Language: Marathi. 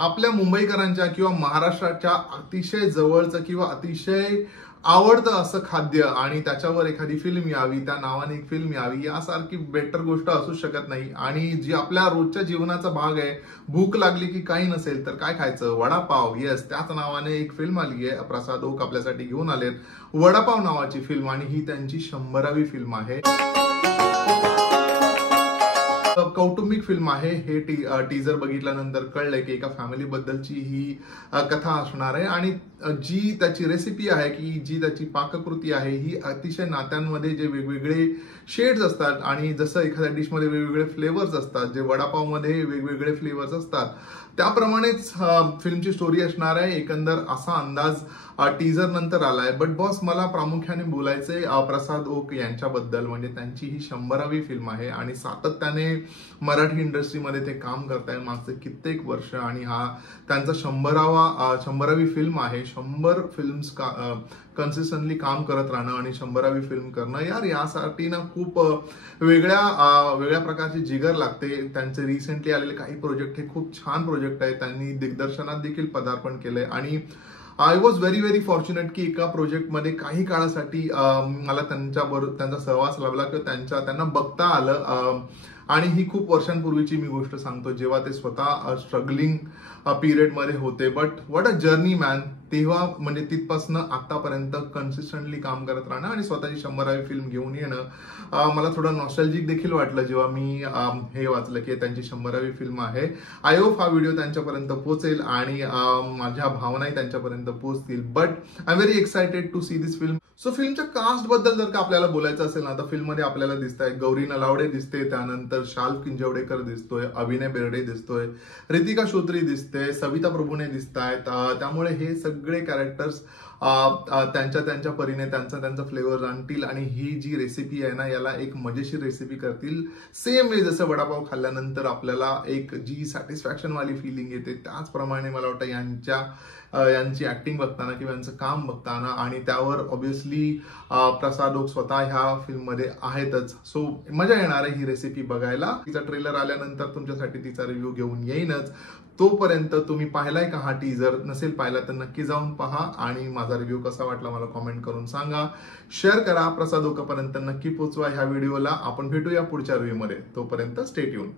आपल्या मुंबईकरांच्या किंवा महाराष्ट्राच्या अतिशय जवळचं किंवा अतिशय आवडतं असं खाद्य आणि त्याच्यावर एखादी फिल्म यावी, त्या नावाने एक फिल्म यावी, यासारखी बेटर गोष्ट असू शकत नाही. आणि जी आपल्या रोजच्या जीवनाचा भाग आहे, भूक लागली की काही नसेल तर काय खायचं, वडापाव. येस, त्याच नावाने एक फिल्म आली आहे, प्रसाद ओक आपल्यासाठी घेऊन आलेत वडापाव नावाची फिल्म, आणि ही त्यांची 100वी फिल्म आहे. कौटुंबिक फिल्म आहे. हे टीजर बघितल्यानंतर कळलंय की एका फॅमिली बद्दलची ही कथा असणार आहे, आणि जी त्याची रेसिपी आहे की जी त्याची पाककृती आहे ही अतिशय नात्यांमध्ये जे वेगवेगळे शेड्स असतात, आणि जसं एखाद्या डिशमध्ये वेगवेगळे फ्लेवर्स असतात, जे वडापावमध्ये वेगवेगळे फ्लेवर्स असतात, त्याप्रमाणेच फिल्मची स्टोरी असणार आहे. एकंदर असा अंदाज टीजर नंतर आलाय. बट बॉस, मला प्रामुख्याने बोलायचंय प्रसाद ओक यांच्याबद्दल. म्हणजे त्यांची ही 100वी फिल्म आहे आणि सातत्याने मराठी इंडस्ट्रीमध्ये ते काम करताय मागचे कित्येक वर्ष, आणि हा त्यांचा 100वी फिल्म आहे. 100 फिल्म्स कन्सिस्टंटली काम करत राहणं आणि 100वी फिल्म करणं, यार यासाठी ना खूप वेगळ्या प्रकारची जिगर लागते. त्यांचे रिसेंटली आलेले काही प्रोजेक्ट हे खूप छान प्रोजेक्ट आहे. त्यांनी दिग्दर्शनात देखील पदार्पण केलंय, आणि आय वॉज व्हेरी फॉर्च्युनेट की एका प्रोजेक्टमध्ये काही काळासाठी मला त्यांचा सहवास लाभला किंवा त्यांना बघता आलं. आणि ही खूप वर्षांपूर्वीची मी गोष्ट सांगतो, जेव्हा ते स्वतः स्ट्रगलिंग पिरियडमध्ये होते. But what a journey man. तेव्हा म्हणजे तिथपासून आतापर्यंत कन्सिस्टंटली काम करत राहणं आणि स्वतःची 100वी फिल्म घेऊन येणं, मला थोडं नॉस्टॅल्जिक देखील वाटलं जेव्हा मी हे वाचलं की त्यांची 100वी फिल्म आहे. आय होप हा व्हिडिओ त्यांच्यापर्यंत पोहोचेल आणि माझ्या भावनाही त्यांच्यापर्यंत पोहोचतील. But I am very excited to see this film. So फिल्मच्या कास्ट बद्दल जर का आपल्याला बोलायचं असेल ना, तर फिल्ममध्ये आपल्याला दिसत आहे गौरी नलावडे दिसते, त्यानंतर शाल किंजवडेकर दिसतोय, अभिनय बेर्डे दिसतोय, रितिका श्रोत्री दिसते, सविता प्रभूने दिसत आहेत. त्यामुळे हे सगळे कॅरेक्टर्स त्यांच्या परीने त्यांचा फ्लेवर आणतील, आणि ही जी रेसिपी आहे ना, याला एक मजेशीर रेसिपी करतील. सेम वे जसं वडापाव खाल्ल्यानंतर आपल्याला एक जी सॅटिस्फॅक्शन वाली फिलिंग येते, त्याचप्रमाणे मला वाटतं यांची ऍक्टिंग बघताना किंवा यांचं काम बघताना, आणि त्यावर ऑब्व्हियसली प्रसाद ओक स्वतः ह्या फिल्ममध्ये आहेतच. सो मजा येणार आहे ही रेसिपी बघायला. तिचा ट्रेलर आल्यानंतर तुमच्यासाठी तिचा रिव्ह्यू घेऊन येईनच. तोपर्यंत तुम्ही पाहिलाय का हा टीजर? नसेल पाहिला तर नक्की जाऊन पहा, आणि माझा रिव्ह्यू कसा वाटला मला कॉमेंट करून सांगा. शेअर करा, प्रसाद ओकापर्यंत नक्की पोहोचवा ह्या व्हिडिओला. आपण भेटूया पुढच्या रिव्ह्यू मध्ये. तोपर्यंत स्टे ट्यून.